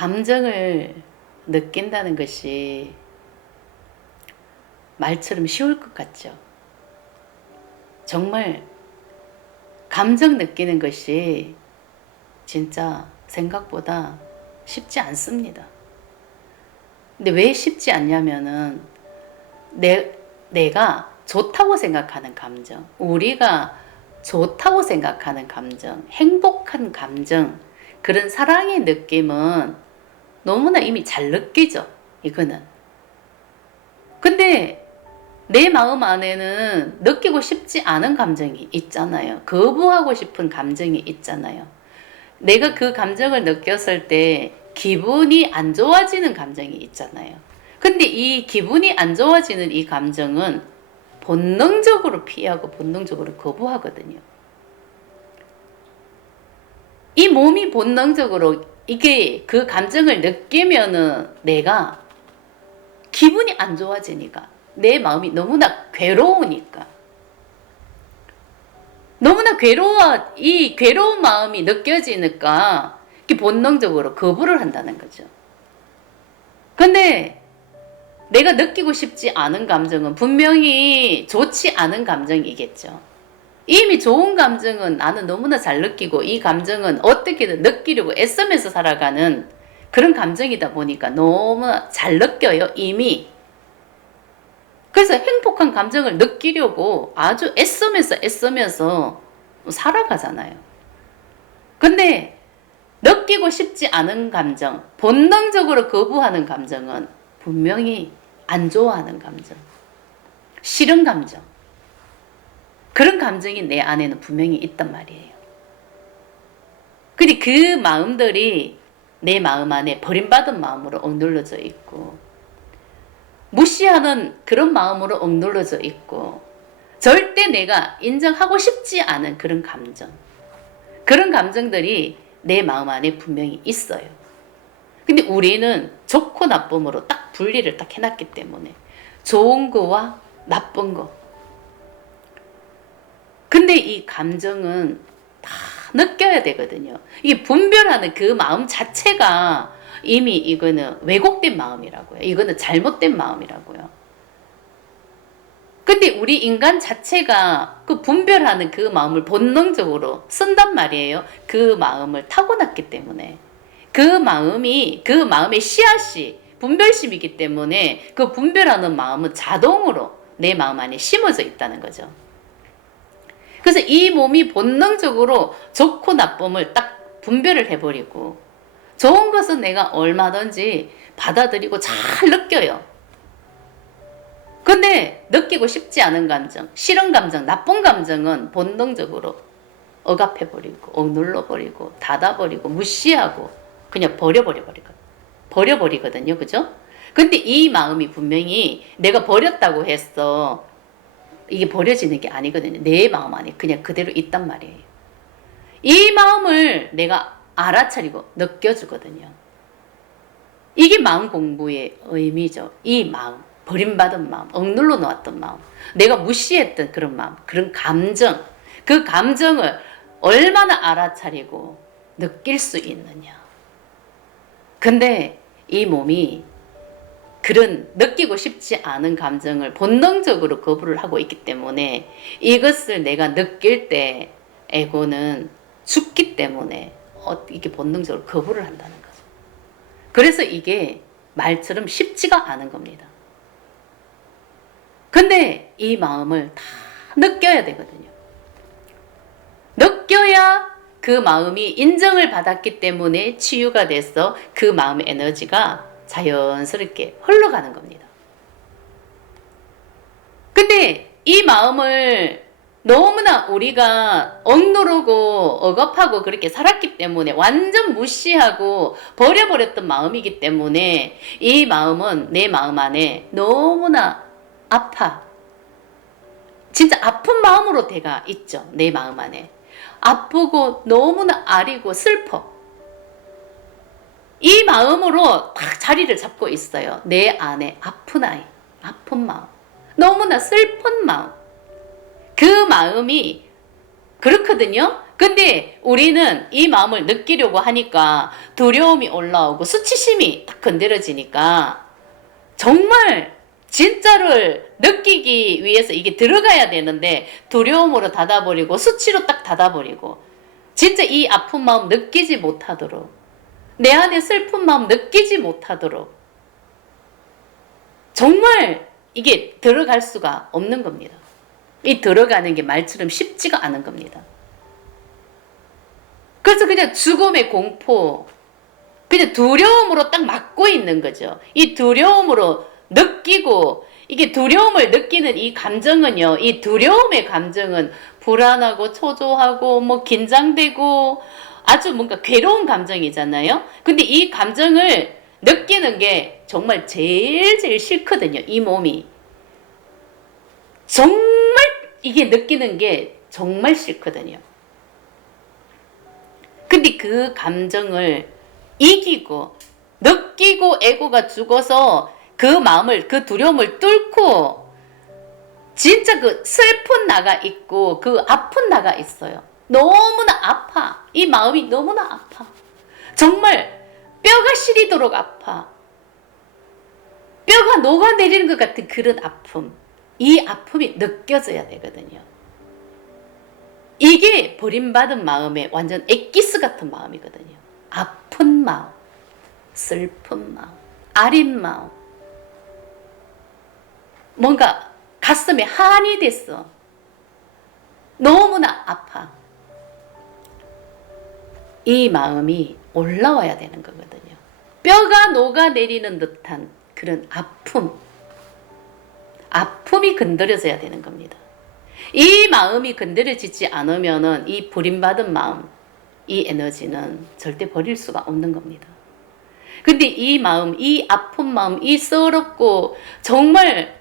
감정을 느낀다는 것이 말처럼 쉬울 것 같죠. 정말 감정 느끼는 것이 진짜 생각보다 쉽지 않습니다. 근데 왜 쉽지 않냐면은 내가 좋다고 생각하는 감정, 우리가 좋다고 생각하는 감정, 행복한 감정, 그런 사랑의 느낌은 너무나 이미 잘 느끼죠. 이거는. 근데 내 마음 안에는 느끼고 싶지 않은 감정이 있잖아요. 거부하고 싶은 감정이 있잖아요. 내가 그 감정을 느꼈을 때 기분이 안 좋아지는 감정이 있잖아요. 근데 이 기분이 안 좋아지는 이 감정은 본능적으로 피하고 본능적으로 거부하거든요. 이 몸이 본능적으로 이게 그 감정을 느끼면은 내가 기분이 안 좋아지니까, 내 마음이 너무나 괴로우니까, 너무나 이 괴로운 마음이 느껴지니까 본능적으로 거부를 한다는 거죠. 근데 내가 느끼고 싶지 않은 감정은 분명히 좋지 않은 감정이겠죠. 이미 좋은 감정은 나는 너무나 잘 느끼고, 이 감정은 어떻게든 느끼려고 애쓰면서 살아가는 그런 감정이다 보니까 너무 잘 느껴요, 이미. 그래서 행복한 감정을 느끼려고 아주 애쓰면서 살아가잖아요. 근데 느끼고 싶지 않은 감정, 본능적으로 거부하는 감정은 분명히 안 좋아하는 감정, 싫은 감정, 그런 감정이 내 안에는 분명히 있단 말이에요. 근데 그 마음들이 내 마음 안에 버림받은 마음으로 억눌러져 있고, 무시하는 그런 마음으로 억눌러져 있고, 절대 내가 인정하고 싶지 않은 그런 감정, 그런 감정들이 내 마음 안에 분명히 있어요. 근데 우리는 좋고 나쁨으로 딱 분리를 딱 해놨기 때문에 좋은 거와 나쁜 거. 근데 이 감정은 다 느껴야 되거든요. 이 분별하는 그 마음 자체가 이미 이거는 왜곡된 마음이라고요. 이거는 잘못된 마음이라고요. 근데 우리 인간 자체가 그 분별하는 그 마음을 본능적으로 쓴단 말이에요. 그 마음을 타고났기 때문에. 그 마음의 씨앗이 분별심이기 때문에 그 분별하는 마음은 자동으로 내 마음 안에 심어져 있다는 거죠. 그래서 이 몸이 본능적으로 좋고 나쁨을 딱 분별을 해버리고, 좋은 것은 내가 얼마든지 받아들이고 잘 느껴요. 근데 느끼고 싶지 않은 감정, 싫은 감정, 나쁜 감정은 본능적으로 억압해버리고 억눌러버리고 닫아버리고 무시하고 그냥 버려버리거든요. 그죠? 근데 이 마음이 분명히 내가 버렸다고 해서 이게 버려지는 게 아니거든요. 내 마음 안에 그냥 그대로 있단 말이에요. 이 마음을 내가 알아차리고 느껴주거든요. 이게 마음 공부의 의미죠. 이 마음, 버림받은 마음, 억눌러 놓았던 마음, 내가 무시했던 그런 마음, 그런 감정, 그 감정을 얼마나 알아차리고 느낄 수 있느냐. 근데 이 몸이 그런 느끼고 싶지 않은 감정을 본능적으로 거부를 하고 있기 때문에 이것을 내가 느낄 때 에고는 죽기 때문에 이게 본능적으로 거부를 한다는 거죠. 그래서 이게 말처럼 쉽지가 않은 겁니다. 근데 이 마음을 다 느껴야 되거든요. 느껴야 그 마음이 인정을 받았기 때문에 치유가 돼서 그 마음의 에너지가 자연스럽게 흘러가는 겁니다. 근데 이 마음을 너무나 우리가 억누르고 억압하고 그렇게 살았기 때문에, 완전 무시하고 버려버렸던 마음이기 때문에 이 마음은 내 마음 안에 너무나 아파. 진짜 아픈 마음으로 돼가 있죠. 내 마음 안에. 아프고 너무나 아리고 슬퍼. 이 마음으로 딱 자리를 잡고 있어요. 내 안에 아픈 아이, 아픈 마음, 너무나 슬픈 마음. 그 마음이 그렇거든요. 근데 우리는 이 마음을 느끼려고 하니까 두려움이 올라오고 수치심이 딱 건드려지니까 정말 진짜를 느끼기 위해서 이게 들어가야 되는데 두려움으로 닫아버리고 수치로 딱 닫아버리고 진짜 이 아픈 마음 느끼지 못하도록 내 안에 슬픈 마음 느끼지 못하도록 정말 이게 들어갈 수가 없는 겁니다. 이 들어가는 게 말처럼 쉽지가 않은 겁니다. 그래서 그냥 죽음의 공포, 그냥 두려움으로 딱 막고 있는 거죠. 이 두려움으로 느끼고, 이게 두려움을 느끼는 이 감정은요, 이 두려움의 감정은 불안하고 초조하고 뭐 긴장되고 아주 뭔가 괴로운 감정이잖아요. 근데 이 감정을 느끼는 게 정말 제일 싫거든요. 이 몸이. 정말 이게 느끼는 게 정말 싫거든요. 근데 그 감정을 이기고 느끼고 에고가 죽어서 그 마음을 그 두려움을 뚫고 진짜 그 슬픈 나가 있고 그 아픈 나가 있어요. 너무나 아파. 이 마음이 너무나 아파. 정말 뼈가 시리도록 아파. 뼈가 녹아내리는 것 같은 그런 아픔. 이 아픔이 느껴져야 되거든요. 이게 버림받은 마음의 완전 엑기스 같은 마음이거든요. 아픈 마음, 슬픈 마음, 아린 마음. 뭔가 가슴에 한이 됐어. 너무나 아파. 이 마음이 올라와야 되는 거거든요. 뼈가 녹아내리는 듯한 그런 아픔. 아픔이 건드려져야 되는 겁니다. 이 마음이 건드려지지 않으면은 이 버림받은 마음, 이 에너지는 절대 버릴 수가 없는 겁니다. 근데 이 마음, 이 아픈 마음, 이 서럽고 정말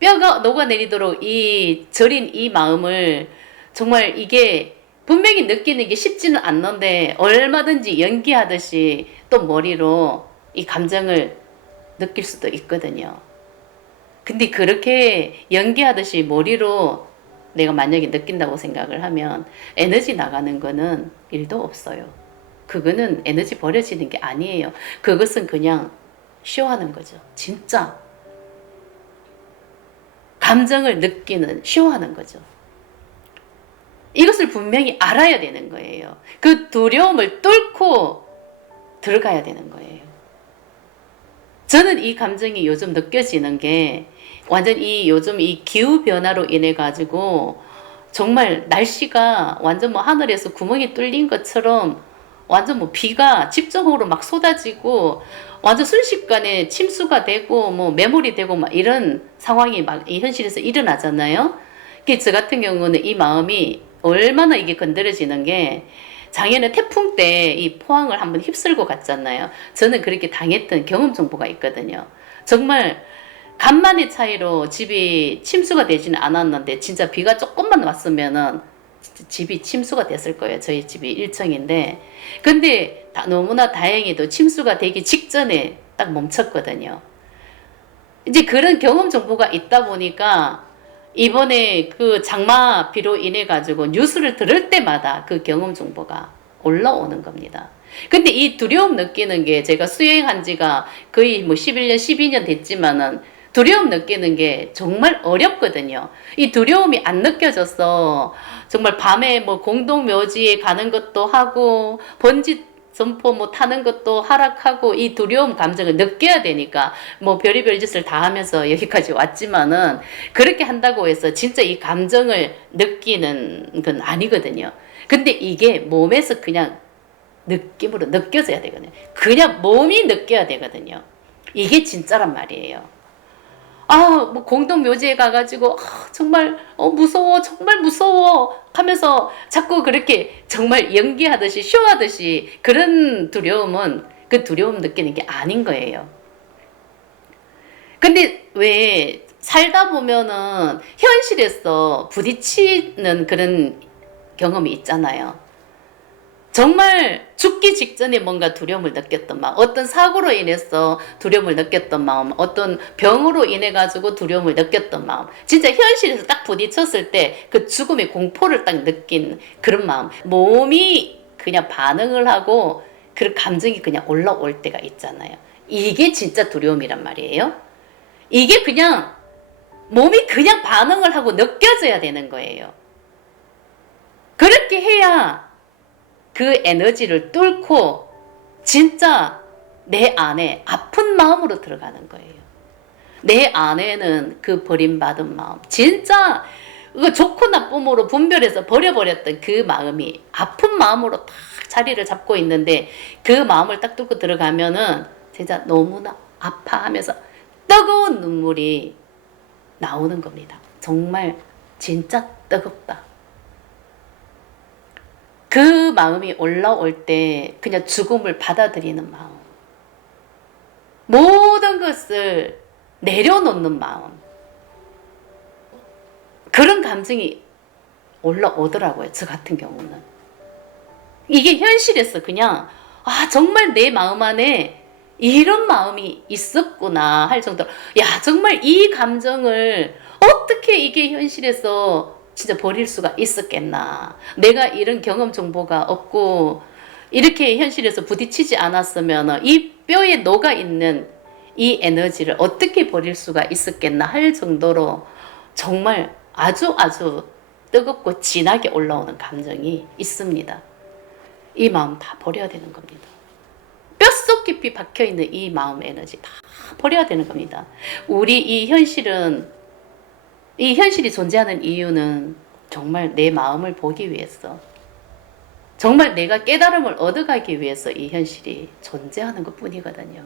뼈가 녹아내리도록 이 저린 이 마음을 정말 이게 분명히 느끼는 게 쉽지는 않는데 얼마든지 연기하듯이 또 머리로 이 감정을 느낄 수도 있거든요. 근데 그렇게 연기하듯이 머리로 내가 만약에 느낀다고 생각을 하면 에너지 나가는 거는 일도 없어요. 그거는 에너지 버려지는 게 아니에요. 그것은 그냥 쇼하는 거죠. 진짜 감정을 느끼는 쇼하는 거죠. 이것을 분명히 알아야 되는 거예요. 그 두려움을 뚫고 들어가야 되는 거예요. 저는 이 감정이 요즘 느껴지는 게 완전 이 요즘 이 기후 변화로 인해 가지고 정말 날씨가 완전 뭐 하늘에서 구멍이 뚫린 것처럼 완전 뭐 비가 집중호우로 막 쏟아지고 완전 순식간에 침수가 되고 뭐 매몰이 되고 막 이런 상황이 막 이 현실에서 일어나잖아요. 저 같은 경우는 이 마음이 얼마나 이게 건드려지는 게 작년에 태풍 때 이 포항을 한번 휩쓸고 갔잖아요. 저는 그렇게 당했던 경험 정보가 있거든요. 정말 간만의 차이로 집이 침수가 되지는 않았는데 진짜 비가 조금만 왔으면은 집이 침수가 됐을 거예요. 저희 집이 1층인데 근데 너무나 다행히도 침수가 되기 직전에 딱 멈췄거든요. 이제 그런 경험 정보가 있다 보니까 이번에 그 장마 비로 인해 가지고 뉴스를 들을 때마다 그 경험 정보가 올라오는 겁니다. 근데 이 두려움 느끼는 게 제가 수행한 지가 거의 뭐 11년, 12년 됐지만은 두려움 느끼는 게 정말 어렵거든요. 이 두려움이 안 느껴져서 정말 밤에 뭐 공동묘지에 가는 것도 하고 번지 점포 뭐 타는 것도 하락하고 이 두려움 감정을 느껴야 되니까 뭐 별의별 짓을 다 하면서 여기까지 왔지만은 그렇게 한다고 해서 진짜 이 감정을 느끼는 건 아니거든요. 근데 이게 몸에서 그냥 느낌으로 느껴져야 되거든요. 그냥 몸이 느껴야 되거든요. 이게 진짜란 말이에요. 뭐 공동묘지에 가가지고 정말 무서워 정말 무서워 하면서 자꾸 그렇게 정말 연기하듯이 쇼하듯이 그런 두려움은 그 두려움 느끼는 게 아닌 거예요. 근데 왜 살다 보면은 현실에서 부딪히는 그런 경험이 있잖아요. 정말 죽기 직전에 뭔가 두려움을 느꼈던 마음, 어떤 사고로 인해서 두려움을 느꼈던 마음, 어떤 병으로 인해 가지고 두려움을 느꼈던 마음, 진짜 현실에서 딱 부딪혔을 때 그 죽음의 공포를 딱 느낀 그런 마음, 몸이 그냥 반응을 하고 그 감정이 그냥 올라올 때가 있잖아요. 이게 진짜 두려움이란 말이에요. 이게 그냥 몸이 그냥 반응을 하고 느껴져야 되는 거예요. 그렇게 해야 그 에너지를 뚫고 진짜 내 안에 아픈 마음으로 들어가는 거예요. 내 안에는 그 버림받은 마음, 진짜 그 좋고 나쁨으로 분별해서 버려버렸던 그 마음이 아픈 마음으로 딱 자리를 잡고 있는데 그 마음을 딱 뚫고 들어가면은 진짜 너무나 아파하면서 뜨거운 눈물이 나오는 겁니다. 정말 진짜 뜨겁다. 그 마음이 올라올 때 그냥 죽음을 받아들이는 마음, 모든 것을 내려놓는 마음, 그런 감정이 올라오더라고요. 저 같은 경우는 이게 현실에서 그냥 정말 내 마음 안에 이런 마음이 있었구나 할 정도로, 야, 정말 이 감정을 어떻게 이게 현실에서 진짜 버릴 수가 있었겠나. 내가 이런 경험 정보가 없고 이렇게 현실에서 부딪히지 않았으면 이 뼈에 녹아있는 이 에너지를 어떻게 버릴 수가 있었겠나 할 정도로 정말 아주 뜨겁고 진하게 올라오는 감정이 있습니다. 이 마음 다 버려야 되는 겁니다. 뼛속 깊이 박혀있는 이 마음 에너지 다 버려야 되는 겁니다. 우리 이 현실이 존재하는 이유는 정말 내 마음을 보기 위해서, 정말 내가 깨달음을 얻어가기 위해서 이 현실이 존재하는 것 뿐이거든요.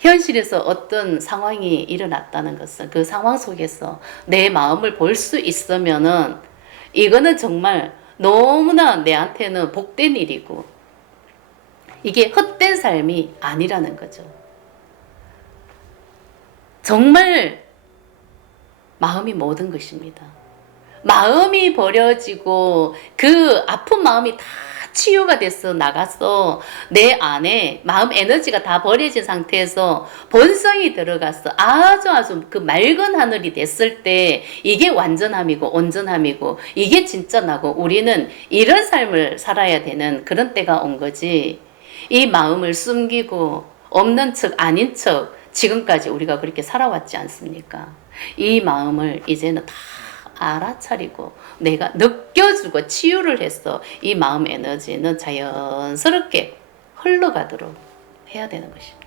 현실에서 어떤 상황이 일어났다는 것은 그 상황 속에서 내 마음을 볼 수 있으면은 이거는 정말 너무나 내한테는 복된 일이고 이게 헛된 삶이 아니라는 거죠. 정말 마음이 모든 것입니다. 마음이 버려지고 그 아픈 마음이 다 치유가 돼서 나가서 내 안에 마음 에너지가 다 버려진 상태에서 본성이 들어가서 아주 그 맑은 하늘이 됐을 때 이게 완전함이고 온전함이고 이게 진짜 나고 우리는 이런 삶을 살아야 되는 그런 때가 온 거지. 이 마음을 숨기고 없는 척 아닌 척 지금까지 우리가 그렇게 살아왔지 않습니까? 이 마음을 이제는 다 알아차리고 내가 느껴주고 치유를 해서 이 마음 에너지는 자연스럽게 흘러가도록 해야 되는 것입니다.